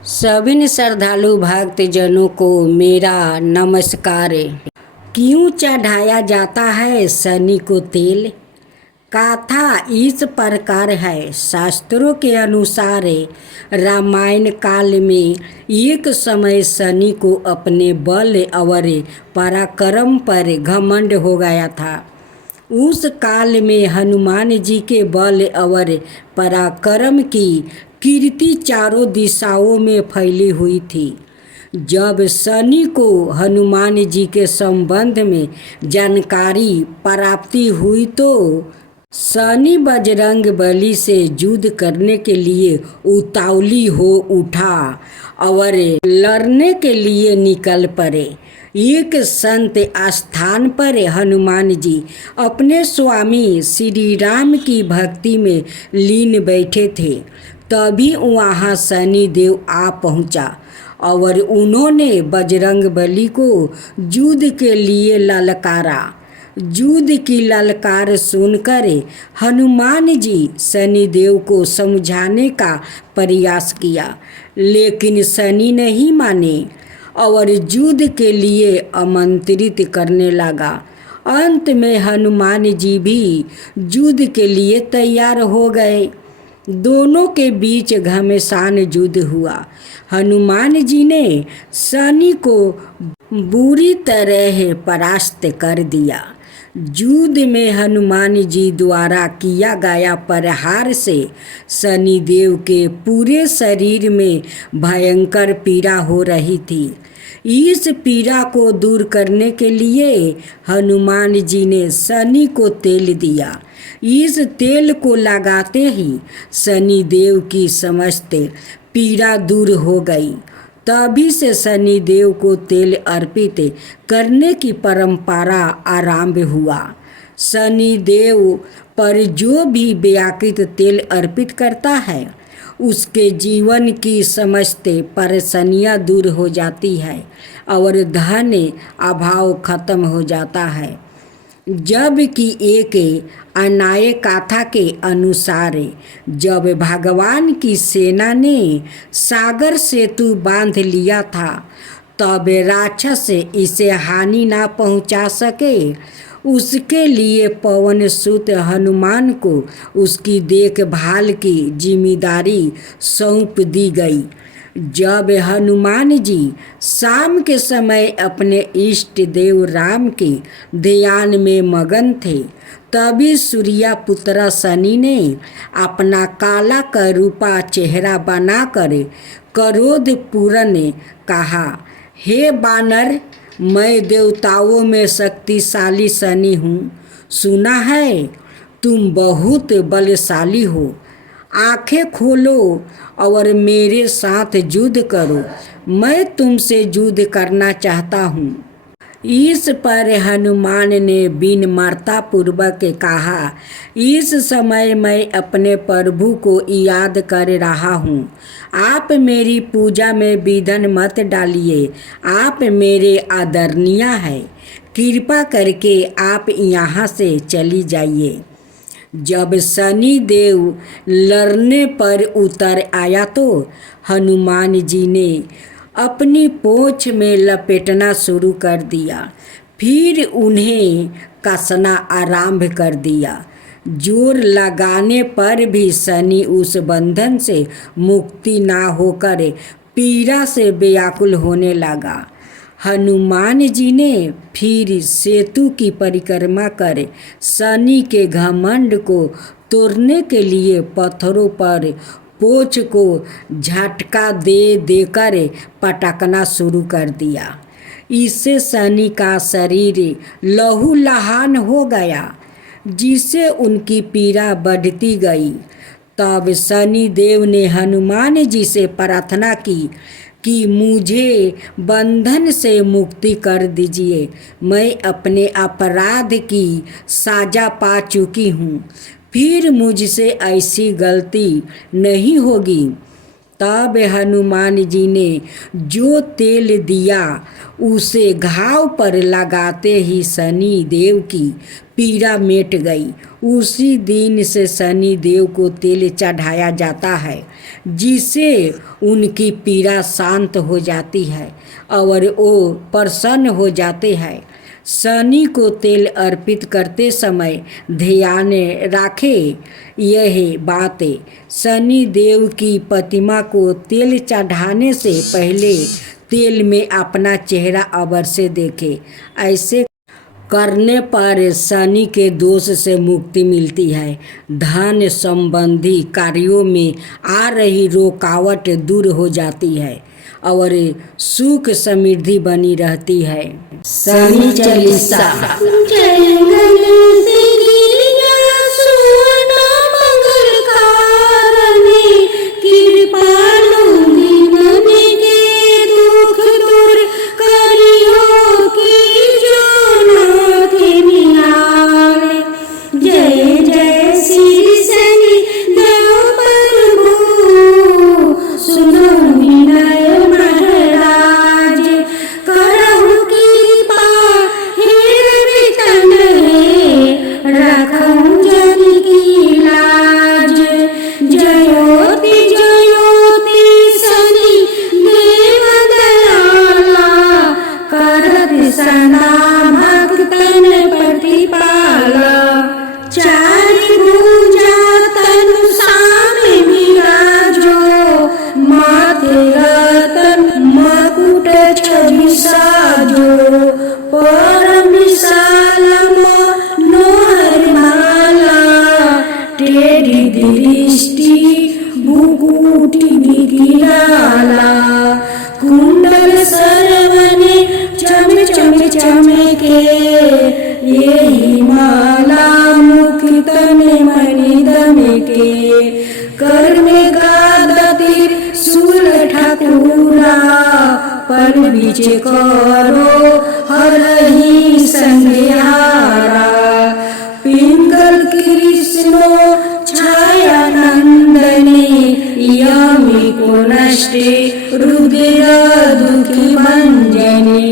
सभी श्रद्धालु भक्तजनों को मेरा नमस्कार। क्यों चढ़ाया जाता है शनि को तेल? कथा इस प्रकार है। शास्त्रों के अनुसार रामायण काल में एक समय शनि को अपने बल और पराक्रम पर घमंड हो गया था। उस काल में हनुमान जी के बल और पराक्रम की कीर्ति चारों दिशाओं में फैली हुई थी। जब शनि को हनुमान जी के संबंध में जानकारी प्राप्ति हुई तो शनि बजरंग बली से युद्ध करने के लिए उतावली हो उठा और लड़ने के लिए निकल पड़े। एक संत स्थान पर हनुमान जी अपने स्वामी श्री राम की भक्ति में लीन बैठे थे। तभी वहाँ शनि देव आ पहुँचा और उन्होंने बजरंग बली को युद्ध के लिए ललकारा। युद्ध की ललकार सुनकर हनुमान जी शनि देव को समझाने का प्रयास किया, लेकिन शनि नहीं माने और युद्ध के लिए आमंत्रित करने लगा। अंत में हनुमान जी भी युद्ध के लिए तैयार हो गए। दोनों के बीच घमासान युद्ध हुआ। हनुमान जी ने शनि को बुरी तरह परास्त कर दिया। युद्ध में हनुमान जी द्वारा किया गया प्रहार से शनि देव के पूरे शरीर में भयंकर पीड़ा हो रही थी। इस पीड़ा को दूर करने के लिए हनुमान जी ने शनि को तेल दिया। इस तेल को लगाते ही शनि देव की समस्त पीड़ा दूर हो गई। तभी से शनि देव को तेल अर्पित करने की परंपरा आरंभ हुआ। शनि देव पर जो भी व्याकृत तेल अर्पित करता है उसके जीवन की समस्त परेशानियां दूर हो जाती है और धन अभाव खत्म हो जाता है। जबकि एक अन्याय कथा के अनुसार जब भगवान की सेना ने सागर सेतु बांध लिया था तब राक्षस इसे हानि ना पहुंचा सके, उसके लिए पवन सुत हनुमान को उसकी देखभाल की जिम्मेदारी सौंप दी गई। जब हनुमान जी शाम के समय अपने इष्ट देव राम के ध्यान में मगन थे, तभी सूर्या पुत्र शनि ने अपना काला करूपा चेहरा बनाकर क्रोधपूर्ण कहा, हे बानर, मैं देवताओं में शक्तिशाली शनि हूँ। सुना है तुम बहुत बलशाली हो। आंखें खोलो और मेरे साथ युद्ध करो। मैं तुमसे युद्ध करना चाहता हूँ। इस पर हनुमान ने विनम्रता पूर्वक कहा, इस समय मैं अपने प्रभु को याद कर रहा हूँ। आप मेरी पूजा में विघ्न मत डालिए। आप मेरे आदरणीय हैं। कृपा करके आप यहाँ से चली जाइए। जब शनि देव लड़ने पर उतर आया तो हनुमान जी ने अपनी पूंछ में लपेटना शुरू कर दिया। फिर उन्हें कसना आरंभ कर दिया। जोर लगाने पर भी शनि उस बंधन से मुक्ति ना होकर पीड़ा से व्याकुल होने लगा। हनुमान जी ने फिर सेतु की परिक्रमा कर शनि के घमंड को तोड़ने के लिए पत्थरों पर पोंछ को झटका दे देकर पटकना शुरू कर दिया। इससे शनि का शरीर लहूलुहान हो गया, जिससे उनकी पीड़ा बढ़ती गई। तब शनि देव ने हनुमान जी से प्रार्थना की कि मुझे बंधन से मुक्ति कर दीजिए। मैं अपने अपराध की सजा पा चुकी हूँ। फिर मुझसे ऐसी गलती नहीं होगी। तब हनुमान जी ने जो तेल दिया उसे घाव पर लगाते ही शनि देव की पीड़ा मिट गई। उसी दिन से शनि देव को तेल चढ़ाया जाता है, जिससे उनकी पीड़ा शांत हो जाती है और वो प्रसन्न हो जाते हैं। शनि को तेल अर्पित करते समय ध्यान रखें यह बातें। शनि देव की प्रतिमा को तेल चढ़ाने से पहले तेल में अपना चेहरा अवश्य देखें। ऐसे करने पर शनि के दोष से मुक्ति मिलती है। धन संबंधी कार्यों में आ रही रुकावट दूर हो जाती है और सुख समृद्धि बनी रहती है। शनि चालीसा। कुंडल सरवने चम चम चमके, यही माला मुख तने मणि दमके। कर में गादा तीर सूल ठाकुरा, पर बीच करो हरहि संध्यारा। पिंगल कृष्णो छाया नंदने, यमी को नष्टे रुद्र दुखी भंजने।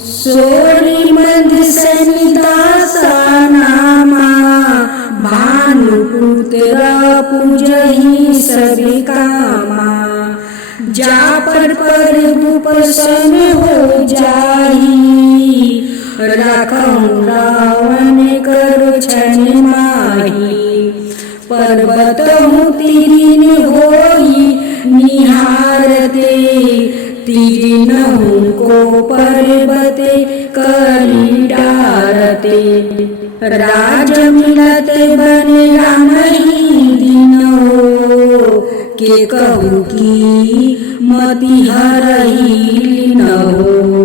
सोरी मंद सनिदासा नामा, भानुपुत्र पूजहि सभी कामा। जा पर प्रसन्न हो जाही, राखहु रावण कर छन माही। पर्वत तीरिन होई निहारते, तीरिनहु को पर्वते करी डारते। राज मिलत बन राम ही दिनो, के कहू की मति हरहि लीनहो।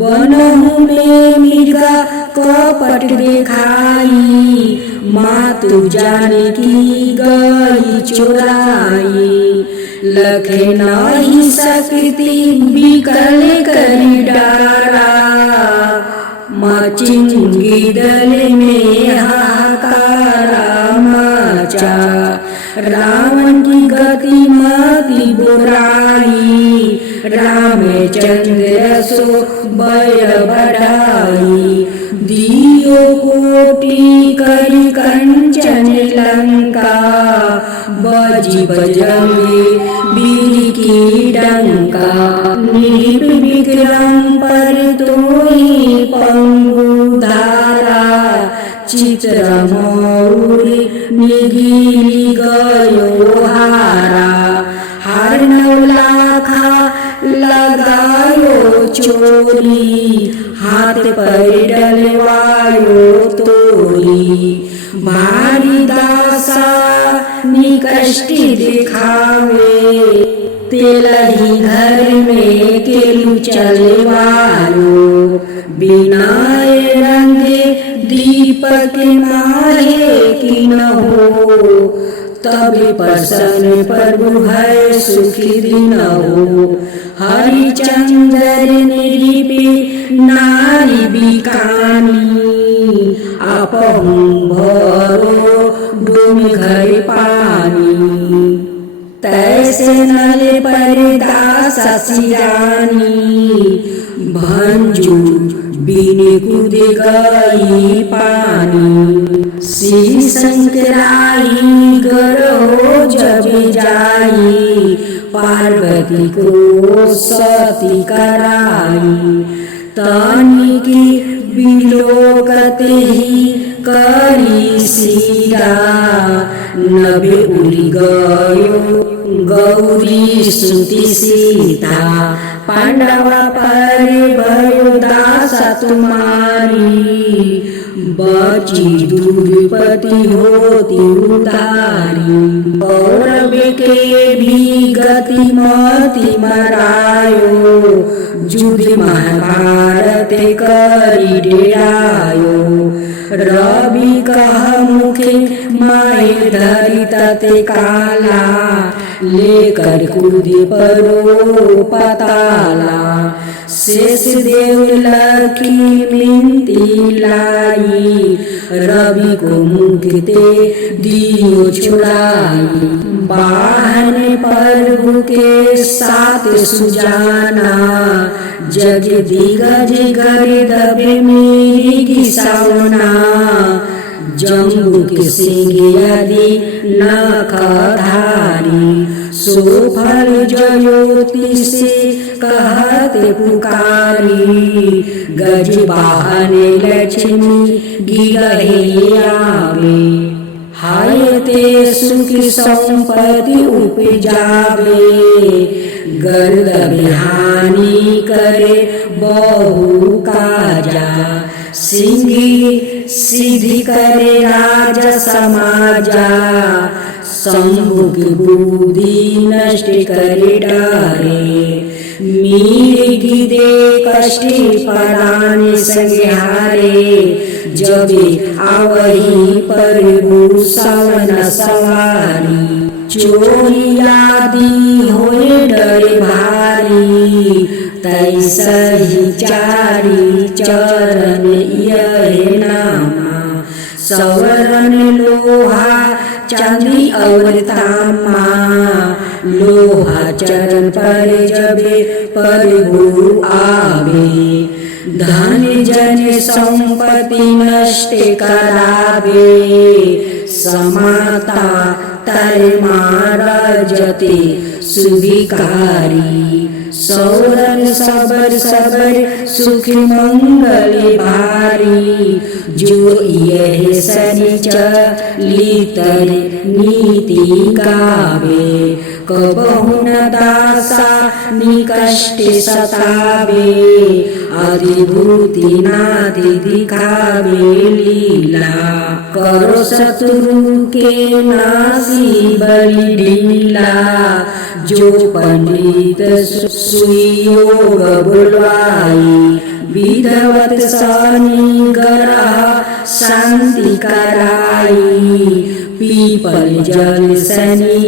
बनहु में मृगा कपट देखाई, मातु जानकी गई चुराई। लखे नहीं सकती बिकल करी डारा, मचिंगी दल में हाहाकारा मचा। रावण की गति मति बुराई, रामचंद्र सो भय बढ़ाई। दियो कोटि करी कंचन लंका, बजी बजंगे वीर की डंका। निर्विक्रम पर तोहि पंगु धारा, चित्र मौरी निगिली गयो हारा। हर नौलाखा लगायो चोरी, हाथ पर डलवायो तोरी। भारी दासा निकष्टि दिखावे, तेलही घर में केलू चलवायो। बिना रंगे दीपक माहे की न हो, तब प्रसन्न प्रभु है सुखी दिन हो। हरिचंद्र निरीपी नारी बिकानी, आपहु भरो डूम घर पानी। तैस जैसे नल पर दास सिरानी, भंजू बिन कूद गई पानी। श्री शंकराई गरो जब जाई, पार्वती को सती कराई। तनिकी बिलोकते ही करी सीरा, नभे उड़ी गयो गौरी सुती सीता। पांडवा पर भयो दासा तुम्हारी, बची दुर्पति होती उतारी। कौरव के भी गति मति मरायो, युद्ध महाभारत करी डेरायो। रवि कह मुखे माहे धरी तते काला, लेकर कूदे परो पताला। शेष देव लखी मिनती लाई, रवि को मुक्ति दियो छुड़ाई। बाहन प्रभु के साथ सुजाना, जग दिगज गर्दभ मेरी गिसावना। जम्बू के सिंह आदि नखधारी, सोफल ज्योति से कहते पुकारी। गज वाहन लक्ष्मी गिरहे आवे, हाय ते सुख संपत्ति उपजावे। गर्दभ हानि करे बहु काजा, सिंह सिद्धि करे राजा समाजा। शंभु की बुद्धि नष्ट करे डारे, मिर्गी दे कष्टि परान संहारे। जबे आवही प्रभु सवन सवारी, चोरी आदि होए डरे भारी। तैसही चारी चरण यह नामा, सवरण लोहा चांदी और तामा। लोहा चरण पर जबे प्रभु आवे, धन जन संपत्ति नष्ट करावे। समाता तर महाराजते सुविकारी, सौरन सबर सबर सुख मंगल भारी। जो यह सनिचलितर नीति गावे, कबहु न दासा निकष्ट सतावे। अधिभूति नादि दिखावे लीला, करो शत्रु के नासी बलि ढीला। जो पंडित सुयोग बुलवाई, विधवत शनि ग्रह शांति कराई। पीपल जल शनि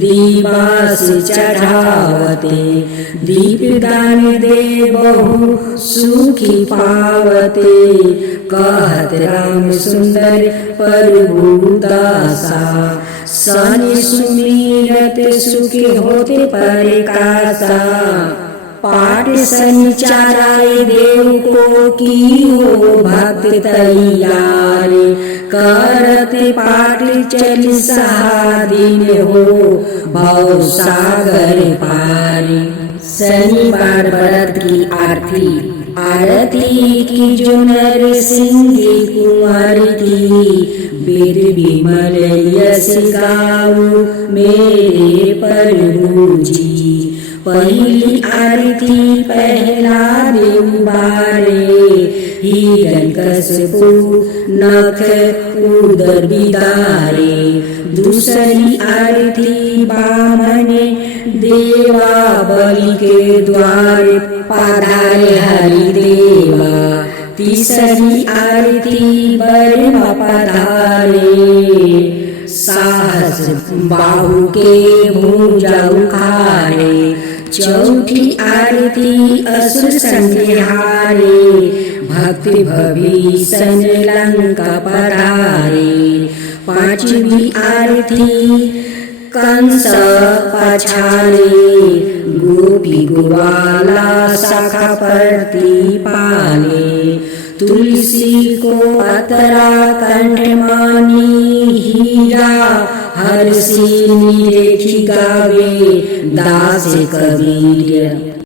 दिवस चढ़ावते, दीपदान दे बहु सुखी पावते। कहत राम सुंदर प्रभु दासा, शनि सुमिरत सुखी होते परिकासा। पाठ संचाराय देव को की हो भक्त तैयार, करत पाठ चालीसा दिन हो भव सागर पार। शनिवार व्रत की आरती, आरती की जो नर सिंह कुंवर की। वेद विमल यश गाऊ मेरे प्रभु जी, पहली आरती पहला देव बारे। हिरण्यकशिपु नख उदर बिदारे, दूसरी आरती बामन देवा बलि के द्वार पधारे हरिदेवा। तीसरी आरती ब्रह्म पधारे, साहस बाहु के भुजा उखारे। चौथी आरती असुर संहारे, भक्ति भविष्ण लंका पधारे। पांचवी आरती कंस पछाड़े गोपी ग्वाला शाखा प्रतिपाले तुलसी को पतरा कंठ मानी हीरा हर सी निरेखी गावे दास कबीर